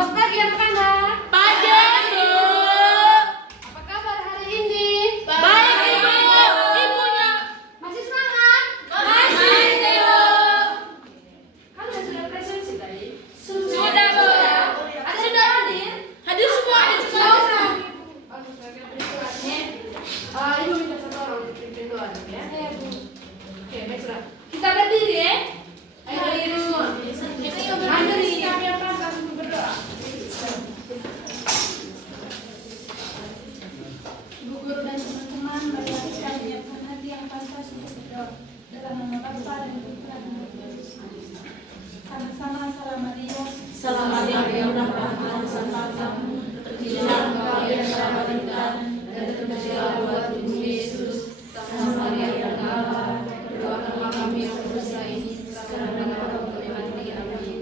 Selamat pagi anak-anak. Pagi, Bu. Apa kabar hari ini? Baik, Ibu. Ibunya Masih semangat? masih, Bu. Kalian sudah presensi tadi? Sudah, Bu. Ada sudah hadir? Hadir semua, hadir semua. Bagus, bagian suratnya. Ibu minta satu orang untuk pimpin doa ya. Iya, Bu. Oke, baiklah. Kita berdiri ya. Ayo berdiri semua. Mandiri. Kami yang pantas untuk berdoa. Ibu guru dan teman-teman, mari kita menyiapkan hati yang pantas untuk berdoa dalam nama Bapa dan Putra dan Roh Kudus. Sama-sama salam Maria. Selamat Maria, Tuhan bersama kamu. Terpujilah engkau di antara wanita dan terpujilah buah tubuh Yesus. Santa Maria Bunda Allah, berdoakanlah kami yang berdosa ini sekarang dan pada waktu kami mati. Amin.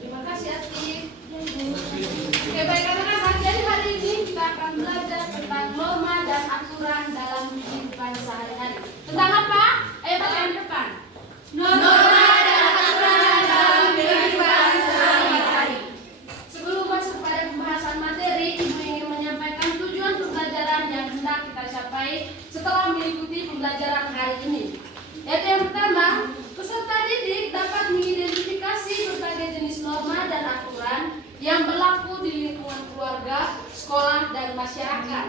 Terima kasih Atik. Oke, baik anak-anak. Jadi hari ini kita akan belajar tentang norma dan aturan dalam kehidupan sehari-hari. Tentang apa? Ayo baca yang depan. Norma dan aturan dalam kehidupan sehari-hari. Sebelum masuk pada pembahasan materi, Ibu ingin menyampaikan tujuan pembelajaran yang hendak kita capai setelah mengikuti pembelajaran hari ini. Yaitu yang pertama, peserta didik dapat mengidentifikasi berbagai jenis norma dan aturan yang berlaku di lingkungan keluarga, sekolah, dan masyarakat.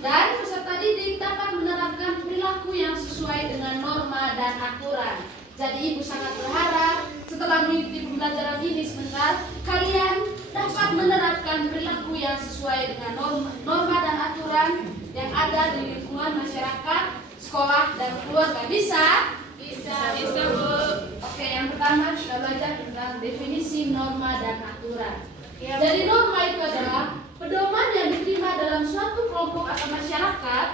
Dan peserta didik dapat menerapkan perilaku yang sesuai dengan norma dan aturan. Jadi Ibu sangat berharap setelah mengikuti pembelajaran ini sebentar, kalian dapat menerapkan perilaku yang sesuai dengan norma dan aturan yang ada di lingkungan masyarakat, sekolah, dan keluarga. Bisa? Bisa, Bu. Oke, yang pertama kita belajar tentang definisi norma dan aturan. Jadi norma itu adalah pedoman yang diterima dalam suatu kelompok atau masyarakat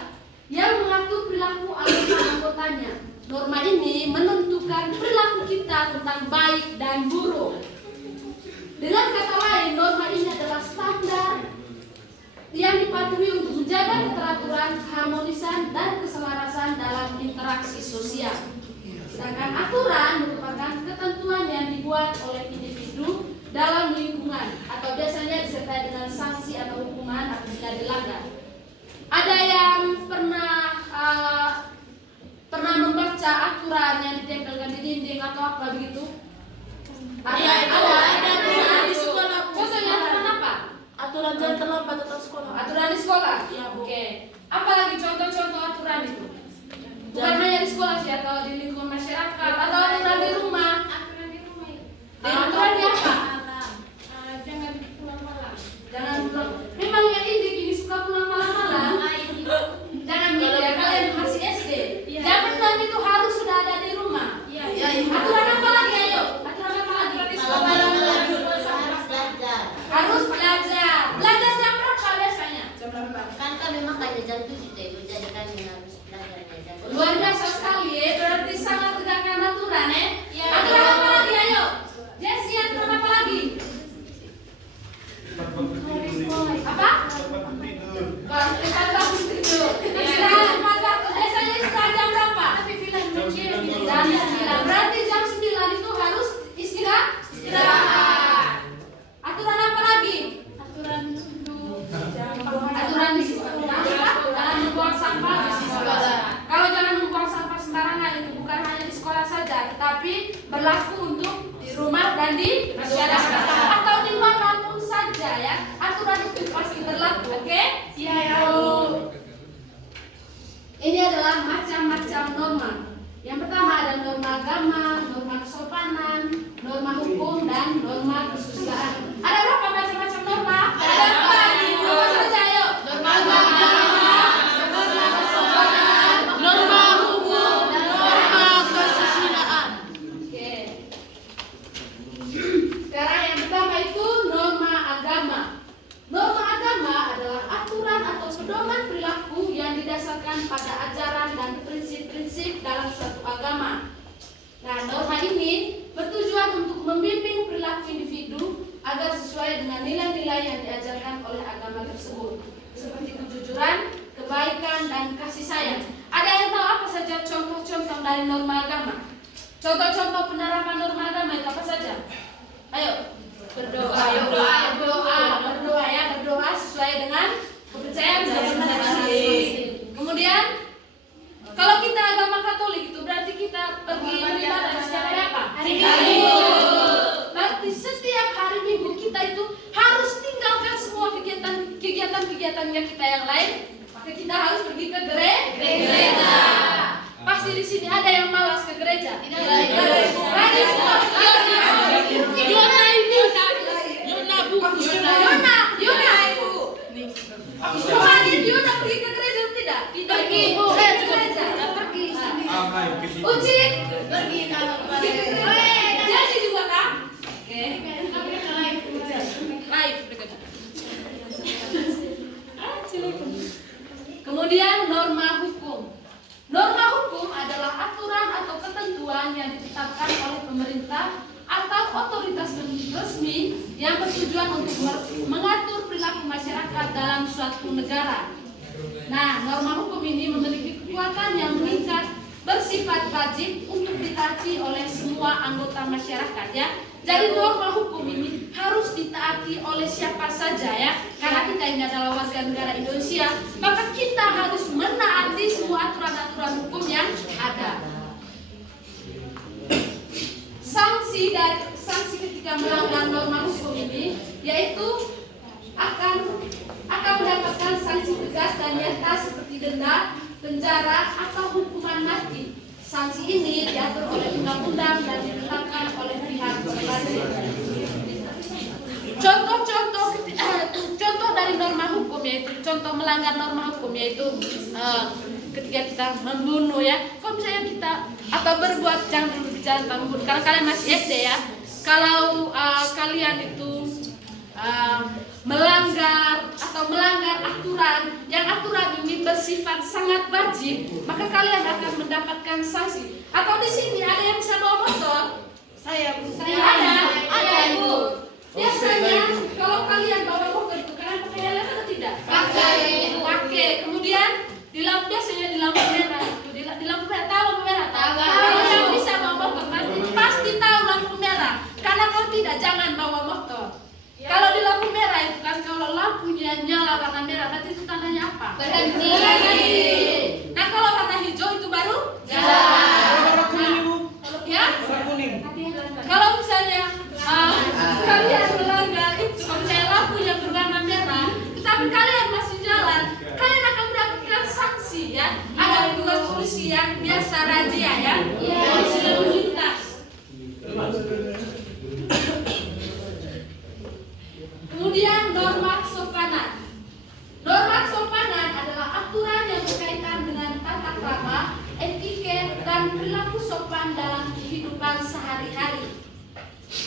yang mengatur perilaku anggota-anggotanya. Norma ini menentukan perilaku kita tentang baik dan buruk. Dengan kata lain, norma ini adalah standar yang dipatuhi untuk menjaga keteraturan, keharmonisan, dan keselarasan dalam interaksi sosial. Sedangkan aturan merupakan ketentuan yang dibuat oleh individu dalam lingkungan atau biasanya disertai dengan sanksi atau hukuman apabila dilanggar. Ada yang pernah membaca aturan yang ditempelkan di dinding atau apa begitu? Iya, ada di sekolah. Contohnya aturan apa? Aturan jangan terlambat datang sekolah. Aturan di sekolah? Iya, Bu. Oke. Apalagi contoh-contoh aturan itu? Bukan hanya di sekolah sih, atau di lingkungan masyarakat, atau aturan di rumah. Aturan di rumah itu. Aturan di apa? Jangan pulang malam. Jangan pulang. Memang yang ini suka pulang malam-malam. Jangan gitu ya, kalian masih SD. Iya. Jam 6 itu harus sudah ada di rumah. Iya. Aturan apa lagi ayo? Aturan apa lagi? Harus belajar. Belajar jam berapa biasanya? Kan memang kayak jam 7 deh, jadi kan harus belajarnya jam 7. Luar biasa sekali ya, berarti sangat tegakkan aturan ya. Iya. Aturan apa lagi ayo? Jesse, aturan apa lagi? Apa? Tempat bangun tidur. Istirahat 4 waktu. Biasanya istirahat jam berapa? Jam 9. Berarti jam 9 itu harus istirahat. Aturan apa lagi? Aturan untuk Aturan di sekolah. Jangan membuang sampah di sekolah. Kalau jangan membuang sampah sembarangan itu bukan hanya di sekolah saja, tetapi berlaku untuk di rumah dan di masyarakat atau dimanapun saja ya. Aturan itu pasti berlaku, oke? Iya, ya, Bu. Ini adalah macam-macam norma. Yang pertama ada norma agama, norma kesopanan, norma hukum, dan norma kesusilaan. Ada berapa macam-macam norma? Ada berapa? Apa saja ayo? Norma agama, norma kesopanan, norma hukum, norma kesusilaan. Oke. Sekarang yang pertama itu norma agama. Norma agama adalah aturan atau pedoman perilaku yang didasarkan pada ajaran dan prinsip-prinsip dalam suatu agama. Nah, norma ini datangnya kita yang lain, maka kita harus pergi ke gereja. Pasti di sini ada yang malas ke gereja. Tidak ada. Lagi semua. Yona ini. Yona. Semua adik Yona pergi ke gereja tidak? Pergi. Saya ke gereja. Pergi. Uci. Pergi kalau jadi juga kak? Oke. Live. Kemudian norma hukum. Norma hukum adalah aturan atau ketentuan yang ditetapkan oleh pemerintah atau otoritas resmi yang bertujuan untuk mengatur perilaku masyarakat dalam suatu negara. Nah, norma hukum ini memiliki kekuatan yang meningkat, bersifat wajib untuk ditaati oleh semua anggota masyarakat ya. Jadi norma hukum ini harus ditaati oleh siapa saja ya. Karena kita ini adalah warga negara Indonesia, maka kita harus menaati semua aturan-aturan hukum yang ada. Sanksi ketika melanggar norma hukum ini yaitu akan mendapatkan sanksi tegas dan nyata seperti denda, penjara atau hukuman mati. Sanksi ini diatur oleh undang-undang dan ditetapkan oleh pihak berwajib. Contoh dari norma hukum yaitu contoh melanggar norma hukum yaitu ketika kita membunuh ya. Kalau misalnya kita atau berbuat jangan berbicara tentang membunuh karena kalian masih SD ya. Kalau kalian itu melanggar aturan yang aturan ini bersifat sangat wajib, maka kalian akan mendapatkan sanksi. Atau di sini ada yang bisa bawa motor? Saya ada ibu. Biasanya kalau kalian bawa motor itu kalian pakai helm atau tidak? Pakai. Kemudian biasanya di lampu merah itu di lampu merah tahu lampu merah? Kalau yang bisa bawa motor pasti tahu lampu merah. Karena kalau tidak jangan bawa motor. Kalau di lampu merah itu kan kalau lampunya nyala warna merah berarti itu tandanya apa? Berhenti. Nah kalau warna hijau itu baru jalan. Ya? Kalau misalnya kalian melanggar itu, kalau misalnya lampunya berwarna merah, tetapi kalian masih jalan, kalian akan mendapatkan sanksi ya. Ada petugas polisi yang biasa razia ya, polisi lalu lintas. Kemudian norma kesopanan. Norma kesopanan adalah aturan yang berkaitan dengan tata krama, etiket, dan perilaku sopan dalam kehidupan sehari-hari.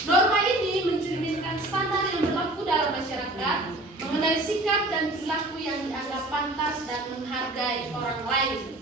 Norma ini mencerminkan standar yang berlaku dalam masyarakat mengenai sikap dan perilaku yang dianggap pantas dan menghargai orang lain.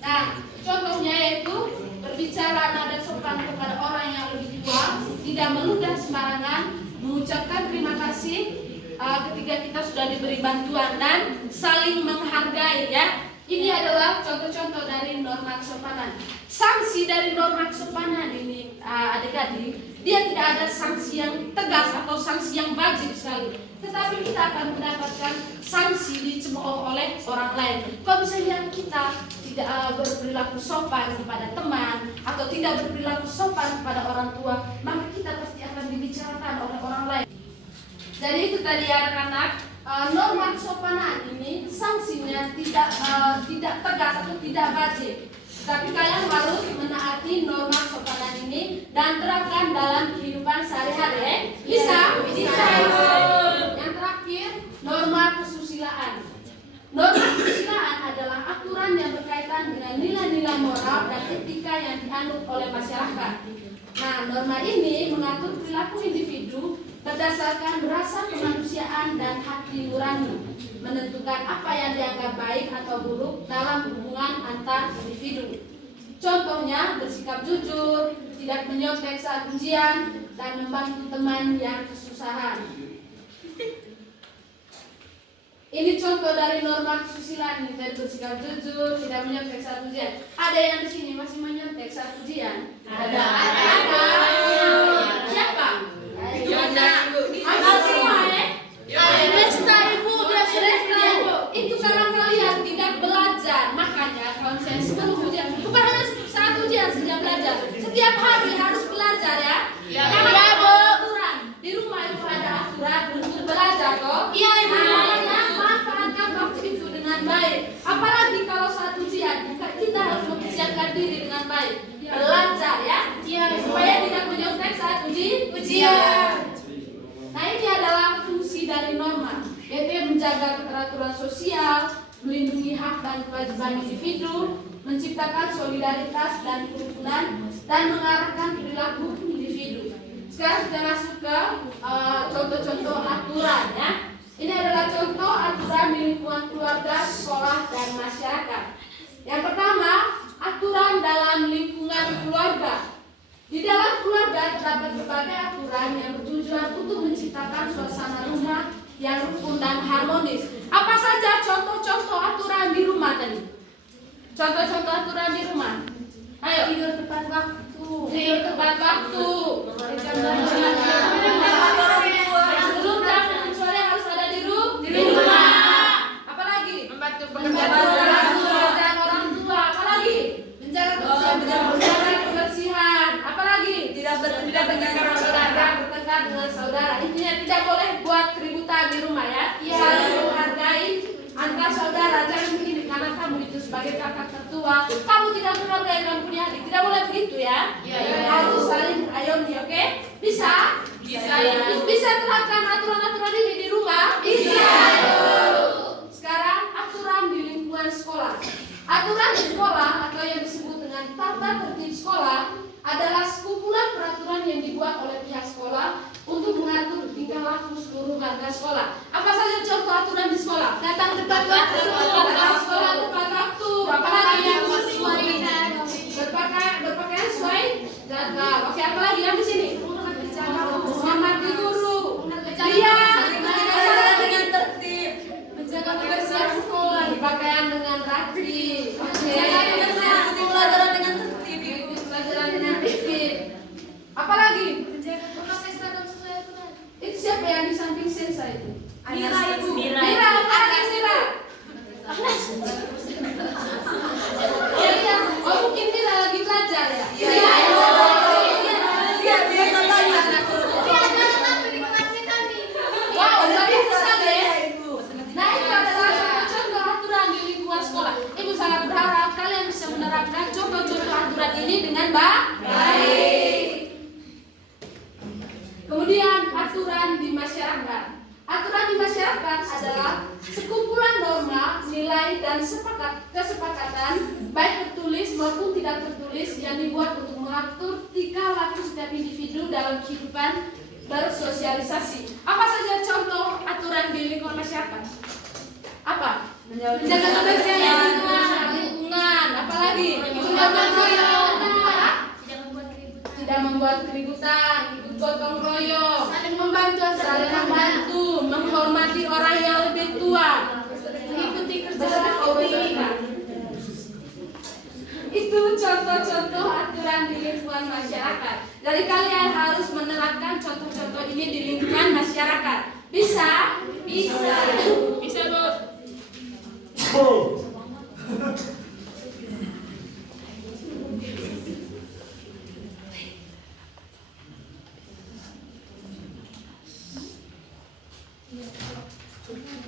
Nah, contohnya yaitu berbicara nada sopan kepada orang yang lebih tua, tidak meludah sembarangan, mengucapkan terima kasih ketika kita sudah diberi bantuan dan saling menghargai ya. Ini adalah contoh-contoh dari norma kesopanan. Sanksi dari norma kesopanan ini adik-adik, dia tidak ada sanksi yang tegas atau sanksi yang wajib sekali. Tetapi kita akan mendapatkan sanksi dicemooh oleh orang lain. Kalau misalnya kita tidak berperilaku sopan kepada teman atau tidak berperilaku sopan kepada orang tua, maka kita pasti akan dibicarakan oleh orang lain. Jadi itu tadi anak-anak, norma kesopanan ini sanksinya tidak tegas atau tidak wajib. Tapi kalian harus menaati norma kesopanan ini dan terapkan dalam kehidupan sehari-hari. Bisa? Bisa. Yang terakhir, norma kesusilaan. Norma kesusilaan adalah aturan yang berkaitan dengan nilai-nilai moral dan etika yang dianut oleh masyarakat. Nah, norma ini mengatur perilaku individu berdasarkan rasa kemanusiaan dan hati nurani, menentukan apa yang dianggap baik atau buruk dalam hubungan antar individu. Contohnya bersikap jujur, tidak menyontek saat ujian, dan membantu teman yang kesusahan. Ini contoh dari norma kesusilaan, dari bersikap jujur, tidak menyontek saat ujian. Ada yang di sini masih menyontek saat ujian? Ada. Siapa? Ada semua ya? Resta ibu, itu karena kalian tidak belajar. Makanya kalau saya sebelum ujian, bukan hanya saat ujian saja belajar, setiap hari harus belajar ya. Karena ada aturan di rumah itu ada aturan untuk belajar kok. Iya ibu. Manfaatkan kita harus mempersiapkan diri dengan baik. Belajar ya, supaya tidak menyontek saat ujian. Nah, ini adalah fungsi dari norma, yaitu menjaga keteraturan sosial, melindungi hak dan kewajiban individu, menciptakan solidaritas dan kerukunan, dan mengarahkan perilaku individu. Sekarang kita masuk ke contoh-contoh aturan ya. Ini adalah contoh aturan di lingkungan keluarga, sekolah, dan masyarakat. Yang pertama, aturan dalam lingkungan keluarga. Di dalam keluarga terdapat berbagai aturan yang bertujuan untuk menciptakan suasana rumah yang rukun dan harmonis. Apa saja contoh-contoh aturan di rumah tadi? Contoh-contoh aturan di rumah. Ayo. Tidur tepat waktu. Tidur tepat waktu. Sebelum jam 6 sore harus ada di rumah. Apa lagi? Membantu Pekerjaan orang tua. Apa lagi? Menjaga Kebersihan. Apa lagi? Tidak bertengkar dengan saudara. Bertengkar dengan saudara. Intinya tidak boleh buat keributan di rumah ya. Saling menghargai antar saudara. Jangan begini karena kamu itu sebagai kakak tertua, kamu tidak menghargai kamu punya adik. Tidak boleh begitu ya. Harus saling ayomi, oke? Bisa? Bisa terapkan aturan-aturan ini di rumah? Bisa. Sekarang aturan di lingkungan sekolah. Aturan di sekolah atau yang disebut dengan tata tertib sekolah adalah sekumpulan peraturan yang dibuat oleh pihak sekolah untuk mengatur tingkah laku seluruh warga sekolah. Apa saja contoh aturan di sekolah? Datang tepat waktu, datang sekolah tepat waktu. Apalagi yang sesuai berpakaian sesuai jadwal. Oke, apalagi yang di sini? Menghormati guru. Iya. Dengan tertib. menjaga kebersihan sekolah. Berpakaian dengan rapi. Oke. Pelajaran dengan tertib. Pelajaran dengan tertib. Apalagi? Memakai seragam sesuai aturan. Itu siapa yang di samping Sensa itu? Mira, Ibu. Mira, apalagi Mira? Iya. Oh, mungkin Mira lagi belajar ya? Iya. Biasa tanya. Wow, luar biasa deh. Nah, itu adalah contoh-contoh aturan di lingkungan sekolah. Ibu sangat berharap kalian bisa menerapkan contoh-contoh aturan ini dengan baik. Kemudian aturan di masyarakat. Aturan di masyarakat adalah sekumpulan norma, nilai, dan kesepakatan baik tertulis maupun tidak tertulis yang dibuat untuk mengatur tingkah laku setiap individu dalam kehidupan bersosialisasi. Apa saja contoh aturan di lingkungan masyarakat? Apa? Menjaga kebersihan lingkungan. Apalagi? Tidak membuat keributan, ikut gotong royong, saling membantu, menghormati orang yang lebih tua, mengikuti kerja kelompok. Itu contoh-contoh aturan di lingkungan masyarakat. Jadi kalian harus menerapkan contoh-contoh ini di lingkungan masyarakat. Bisa? Bisa. Bisa, Bu.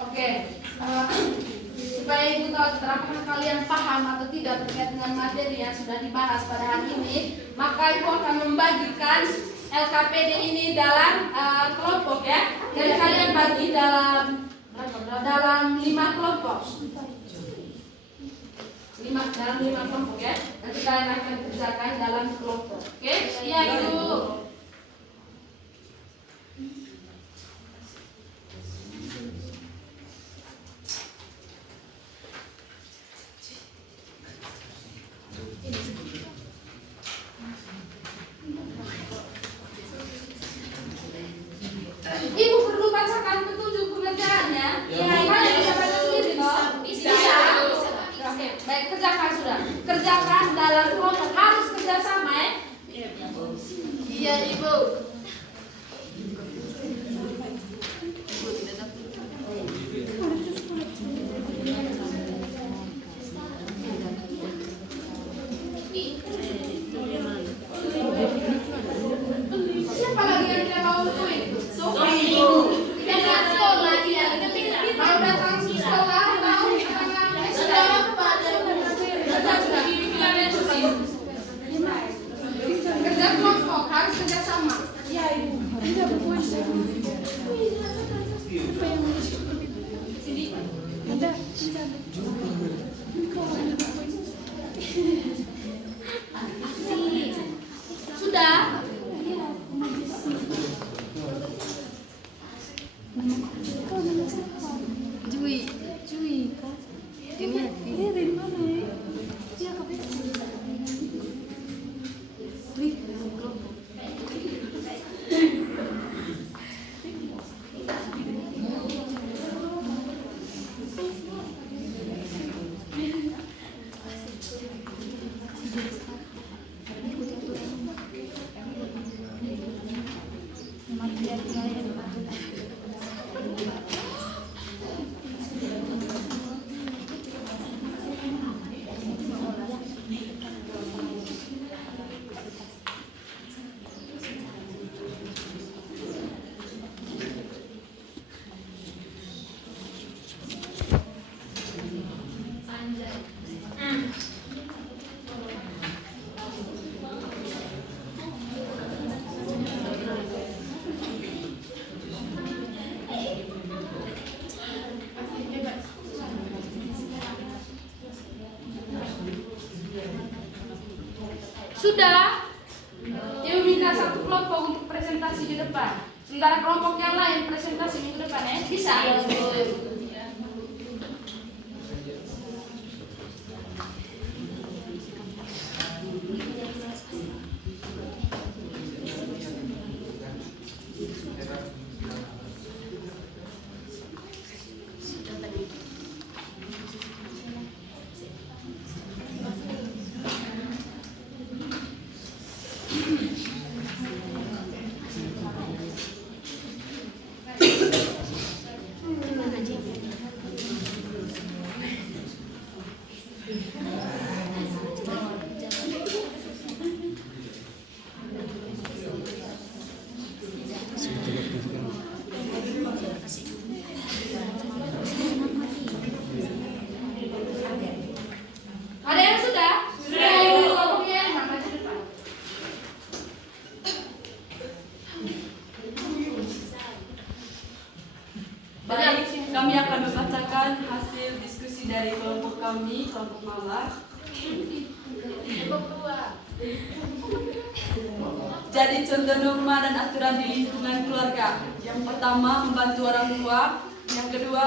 Oke, supaya ibu tahu apakah kalian paham atau tidak terkait dengan materi yang sudah dibahas pada hari ini, maka ibu akan membagikan LKPD ini dalam kelompok ya. Jadi kalian bagi dalam 5 kelompok. Dalam 5 kelompok ya. Nanti kalian akan kerjakan dalam kelompok. Oke? Iya, Ibu. Ibu perlu bacakan petunjuk pengerjaannya. Kalian bisa baca sendiri toh? Bisa. Oke, baik, kerjakan sudah. Kerjakan dalam kelompok, harus kerjasama ya. Iya, Ibu. Siapa lagi yang tidak bawa buku itu? Tidak sekolah dia. Mau datang sekolah, mau datang sudah. Sudah? Sudah? Dia meminta satu kelompok untuk presentasi di depan. Sementara kelompok yang lain presentasi minggu depan ya? Bisa? Ada yang sudah? Sudah. Kelompoknya yang mana di depan? Baik, kami akan membacakan hasil diskusi dari kelompok kami, kelompok Mawar. Jadi contoh norma dan aturan di lingkungan keluarga. Yang pertama, membantu orang tua. Yang kedua,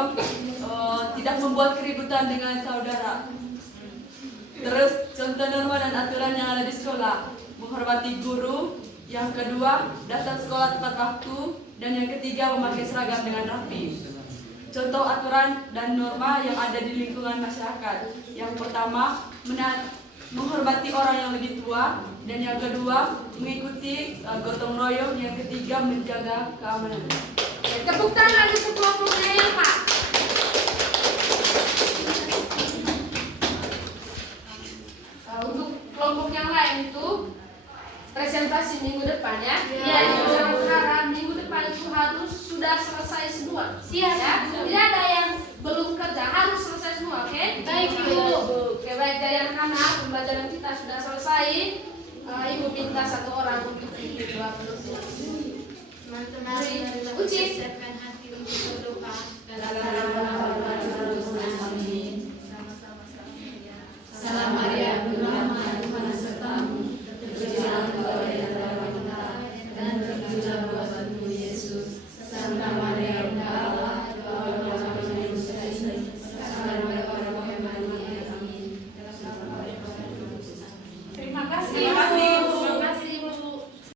tidak membuat keributan dengan saudara. Terus contoh norma dan aturan yang ada di sekolah, menghormati guru. Yang kedua, datang sekolah tepat waktu. Dan yang ketiga, memakai seragam dengan rapi. Contoh aturan dan norma yang ada di lingkungan masyarakat. Yang pertama, menghormati orang yang lebih tua. Dan yang kedua, mengikuti gotong royong. Yang ketiga, menjaga keamanan. Tepuk tangan untuk kelompoknya ya Pak. Untuk kelompok yang lain itu presentasi minggu depan ya. Iya. Saya berharap minggu depan itu harus sudah selesai semua. Siap. Ya. Tidak ada yang belum kerja, harus selesai semua, oke? Baik, Ibu. Oke, baik dari anak-anak, pembelajaran kita sudah selesai. Ibu minta satu orang untuk doa penutup. Teman-teman, Uci. siapkan hati untuk